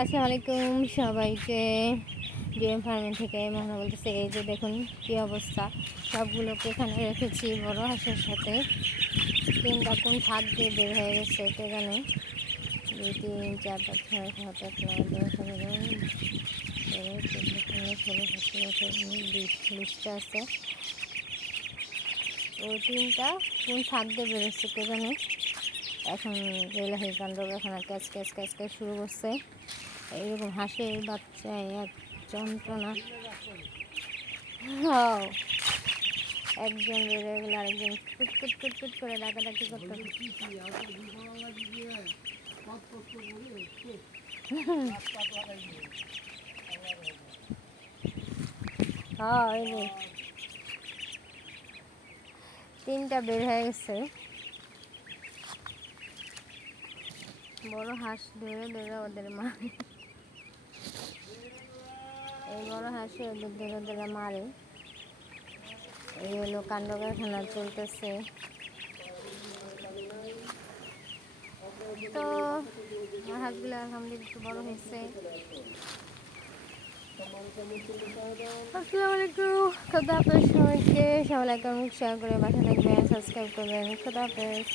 আসসালামু আলাইকুম সবাইকে। ডিএম ফার্মিং থেকে মনে বলতেছে। এই যে দেখুন কী অবস্থা, সবগুলোকে এখানে রেখেছি বড় হাঁসের সাথে। তিনটা কোন ফাঁক দিয়ে বের হয়ে গেছে কে জানে। 2 3 4 5 6 7 8 9 10 11 20টা আছে। ও তিনটা কোন ফাঁক দিয়ে বেরোচ্ছে কে জানে। এখন রেলাহি কাণ্ড এখন ক্যাচ ক্যাচ ক্যাচ ক্যাচ শুরু করছে। এইরকম হাঁসের বাচ্চা এক যন্ত্রণা। হ্যাঁ, একজন বেড়ে গেলে আরেকজন কুট কুট কুট কুট করে ডাকাডাকি করতে। হ্যাঁ, ওই যে তিনটা বের হয়ে গেছে। বড় হাঁস ধরে ধরে ওদের মা, এই বড় হাঁসে ওদের ধরে ধরে মারে। এই হলো কাণ্ড কারখানা চলতেছে। তো আমার হাঁসগুলো আলহামদুলিল্লাহ একটু বড় হয়েছে। আসসালামু আলাইকুম, খোদা হাফেজ সবাইকে। সবাই লাইক কমেন্ট শেয়ার করে পাশে থাকবেন, সাবস্ক্রাইব করবেন। খোদা হাফেজ।